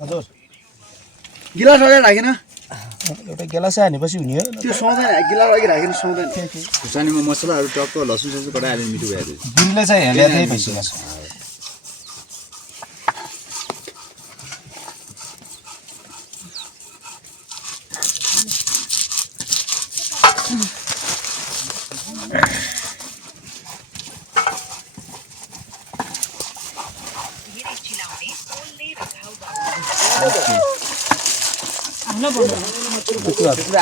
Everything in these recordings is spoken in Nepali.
हजुर गिलास अगाडि राखेन एउटा गिलास हानेपछि हुने हो त्यो सुहाउँदैन गिलास अघि राखेन सुहाउँदैन खुर्सानीमा मसलाहरू टक्क लसुन ससुन कटाएर मिठो भइहाल्यो गुरीले चाहिँ हेर्दा त्यही भइसकेको छ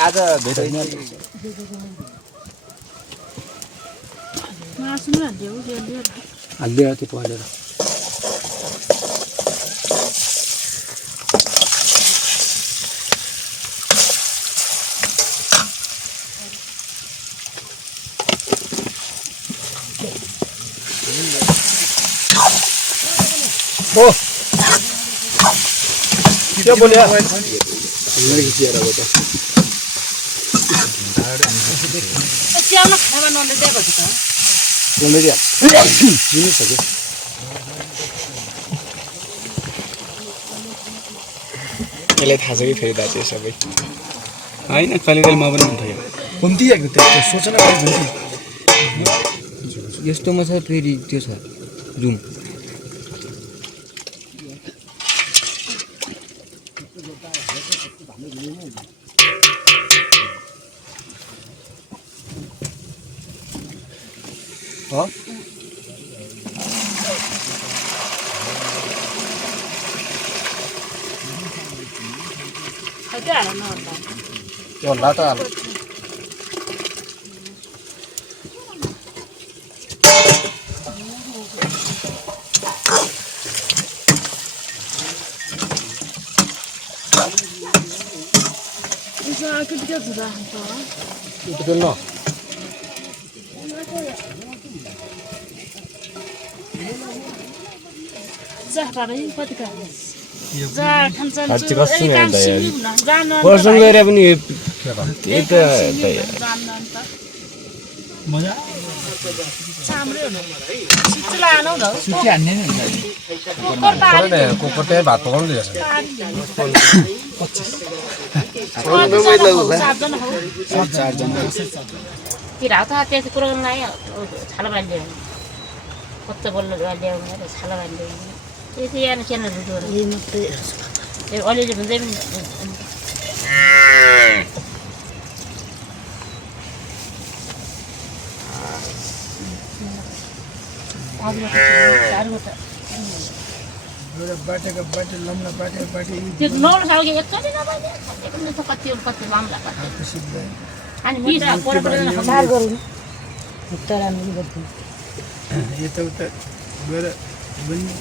आज भेट्दैन हालिदियो त्यो पलेर ओ क्या बोल्यो मैले खिचिएर अब त च्याउन खाना नले दिएको छ त बोल्दै जिनिस हो यसलाई थाहा छ कि फेरि दाजु सबै होइन कहिले कहिले म पनि हुन्थ्यो कम्ती आएको त्यो सोचना पाइन्छ यस्तोमा छ फेरि त्यो छ जुम त्यो होला त बेल्न वर्षम गएर पनि त्यही त मजा कुकुर त्यही भात पकाउनु दिएछ अलिअलि भन्दै पनि बाटेको बाटे लम्ला बाटे बाटे त्यो नौलो सालको एकचोटि नभइदिए कति लाम्ला अनि मिठा परपर बार गरौँ तर हामी बस्छौँ यताउता गएर बन्ने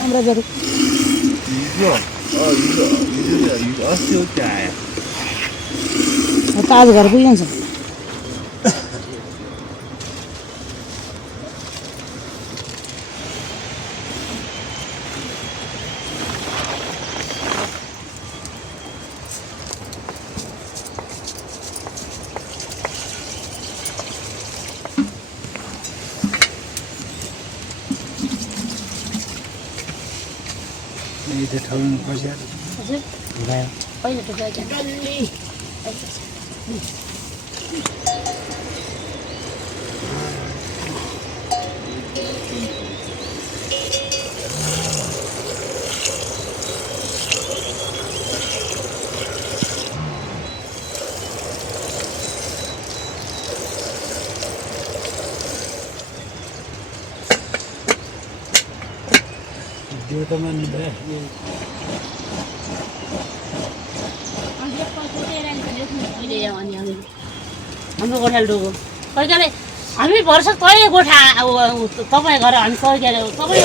हाम्रो जरु अस्ति हो क्या आयो ताज घर पुगिन्छ यता ठाउँ बस्या हजुर पहिला त गयो डल्ली त्यो त मान्नु भयो हाम्रो गोठाले डुबो कोही कहिले हामी भरसक तैले गोठा तपाईँ घर हामी कोही कहिले तपाईँ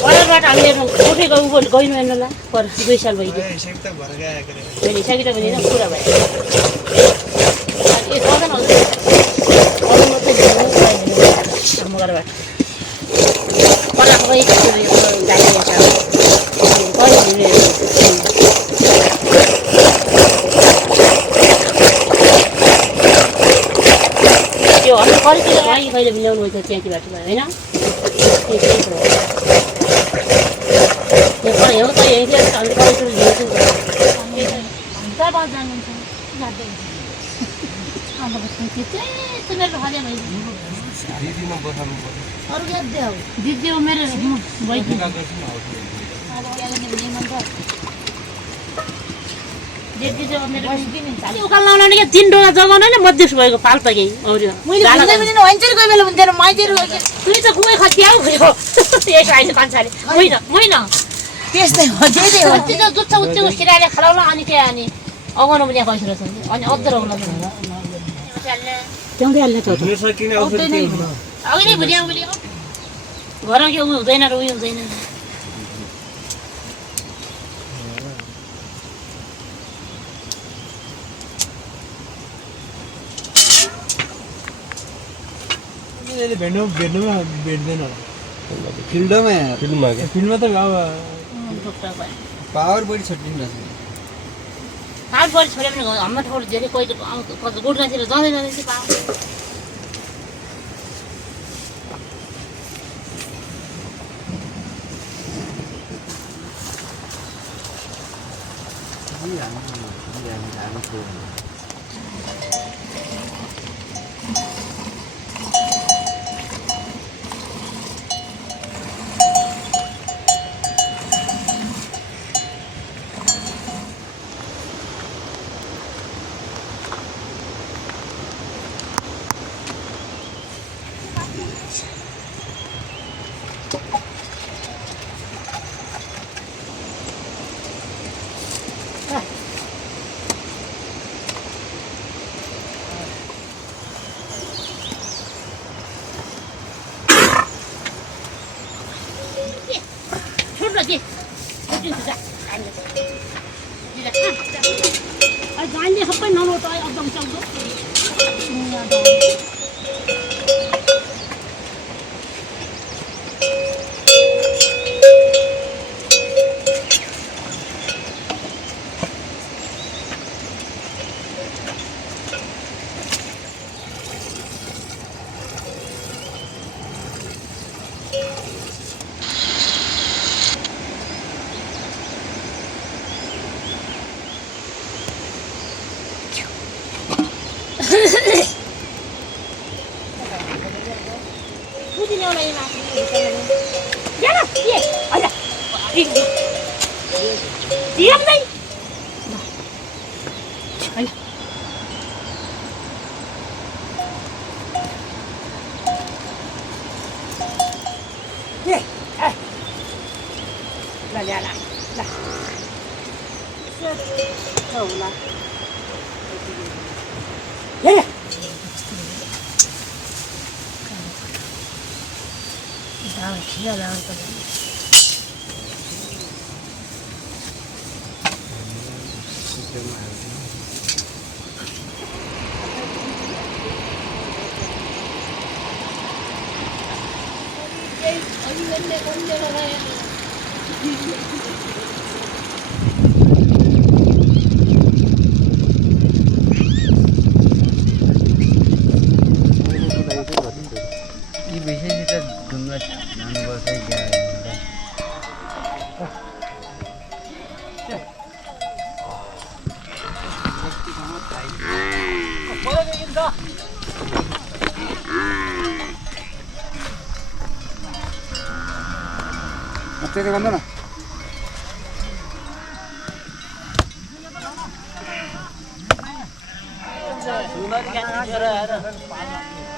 घरबाट हामीले गोठे गयौँ गइनु हेर्नु ल पर 2 साल भइदियो होइन सकित भने पुरा भयो ए सधैँ हजुर मात्रै हाम्रो घरबाट पराको पनि गाडी त्यो अन्त कहिले कहिले मिलाउनु हुन्छ त्यहाँको बाटो भयो होइन हो त यही अन्त कहिले अरू के हो दिदी हो मेरो उकाल लाउन नि 3 डोला जगाउन नि मध्यस भएको पाल्छ कि अरू तुई त कुमै खत्याउ भयो यसो अहिले कान्छाले होइन त्यस्तै हो त्यही हो त्यो दुध उच्च किराले खलाउला अनि के अनि अगाउनु पनि कसरी छ अनि अदर होला त्यहाँले हाल्ने त अघि नै भुलिया घरमा के हुँदैन र उयो हुँदैन भेट्नुमा भेट्दैन फिल्डमा त अब पावर बढी छोडिदिनु रहेछ पावर बढी छोड्यो भने हाम्रो ठाउँ धेरै कोही गुड्नातिर जाँदैन पावर गाईले सबै ननोट एकदम चल्दो त्यसले गर्दैन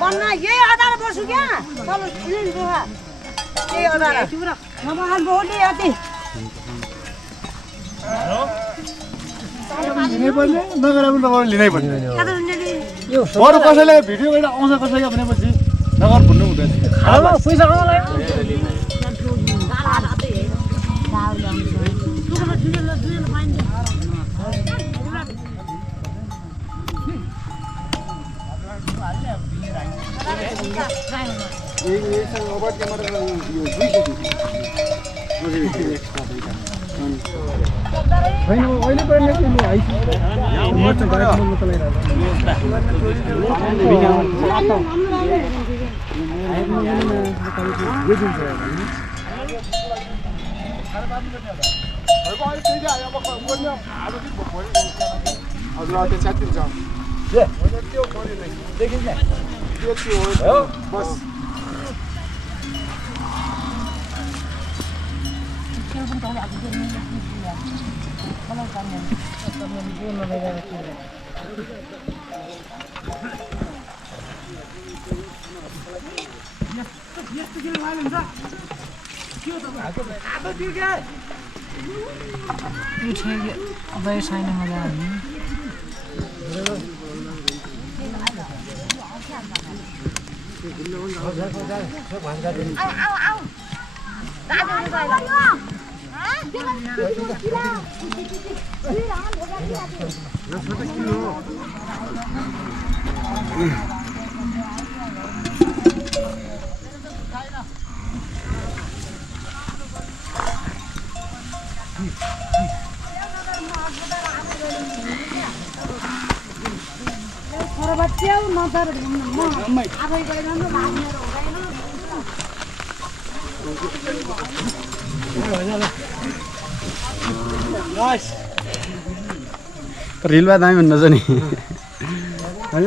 पन्ना यही आधार बस्छु क्या चलो यही आधार नमहान बोली अति लिनै पर्ने नगरा पनि नगर लिनै पर्ने अरू कसैले भिडियो गरेर आउँछ कसैको भनेपछि नगर भन्नु हुँदैन पैसा कहाँ लाग्यो होइन अहिले पनि बस रिलमा दामी भन्नु छ नि होइन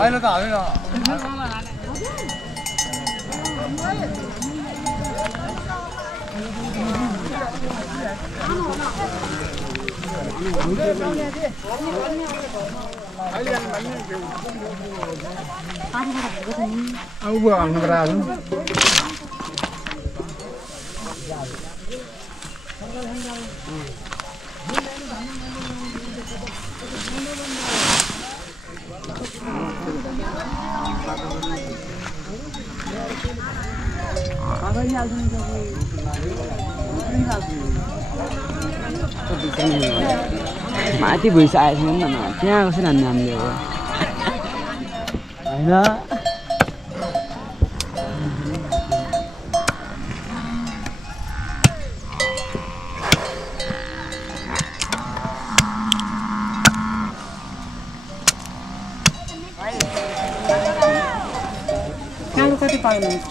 अहिले त हालेन अब हाल्नु पर्यो माथि भइसकेको छैन न त्यहाँ कसरी हान्ने हामीले हो होइन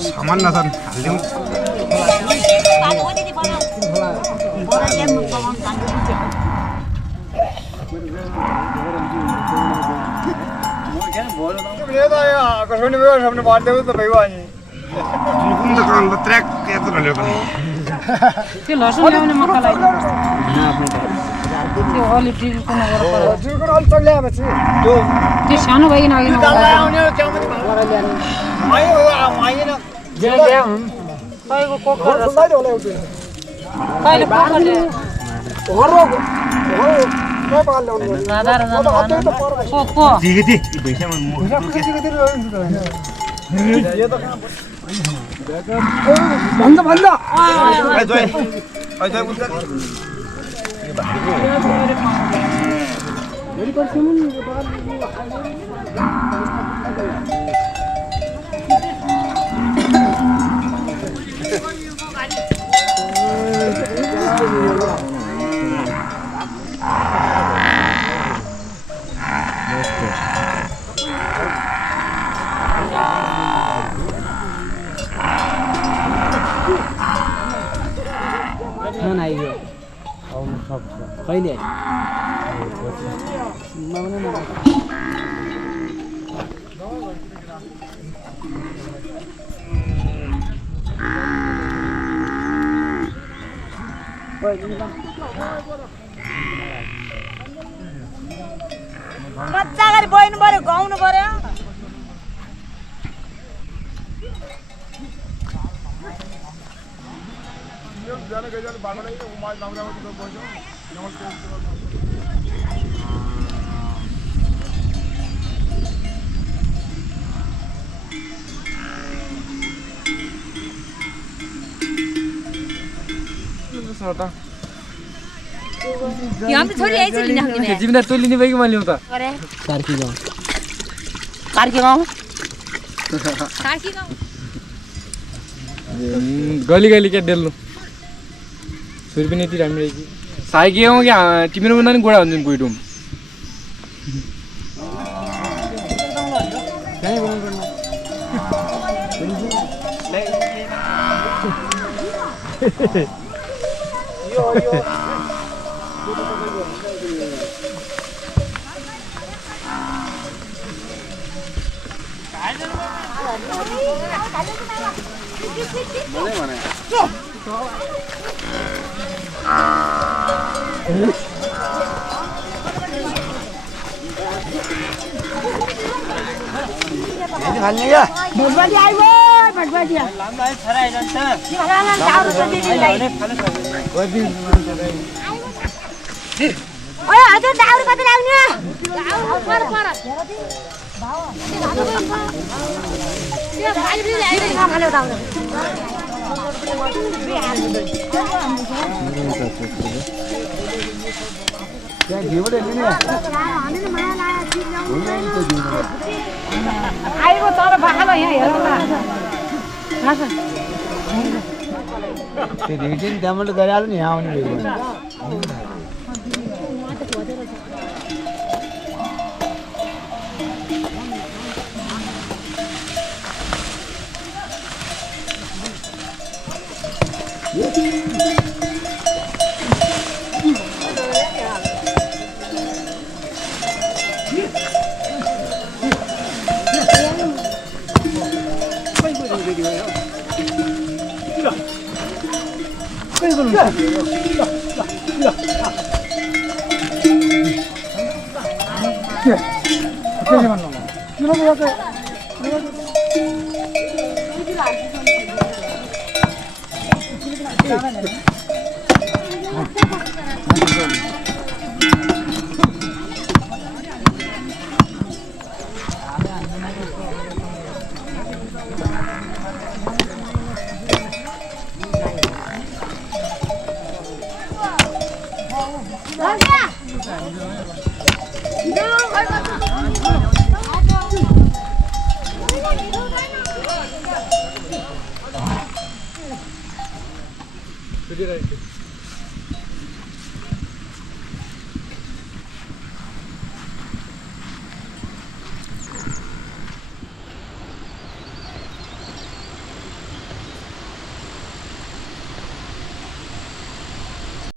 सामान नछन् हालिदिउँ आकर्षण में हमने बांट दे तो भाई वानी कुन त काम ट्र्याक यत्रो ल्यायो पनि त्यो लसुन ल्याउने मक्का लाग्यो त्यो अलि टिकको नगर पर टिकको अलि चल्ल्या पछि त्यो सानो भइकिन अघि आउने क्यामति आयो आएन जे ल्या हुँ तपाईको कोकर र सुन्दै होला एउटा कहिले कोकर ल्या हरो के पाल ल्याउनु साधारण को दिगेती भैसामा यो त भन्छ भन्छ आइ जोइ उता यो भाइको भेरी पर्समन यो बाल आइयो आउनु सक्छ कहिले बच्चा गरी बहिनु पर्यो गाउनु पर्यो यहाँ पे थोड़ी ऐसे लिना हमने जिम्मेदार तँ लिने भयो कि मैले ल्याउँ त अरे कार्की गाउँ कार्की गाउँ गली गली क्या डेल्नु छोरी पनि यति राम्रो रहेछ साई के हो क्या तिम्रो भन्दा नि गोडा हुन्छन् कोही डुम भोजबाजी आइयो ओए हजुर दाउरा कति लाग्ने पर पर त्यो भाइले ल्याइदिनु नखाले दाउरा त्यहाँ घिउबाट लिने हामीले माया लाग्यो आइको तर बाखालो यहाँ हेर न त्यो ढिउटी त्यहाँबाट गरिहाल्यो नि यहाँ आउने भेगमा Right.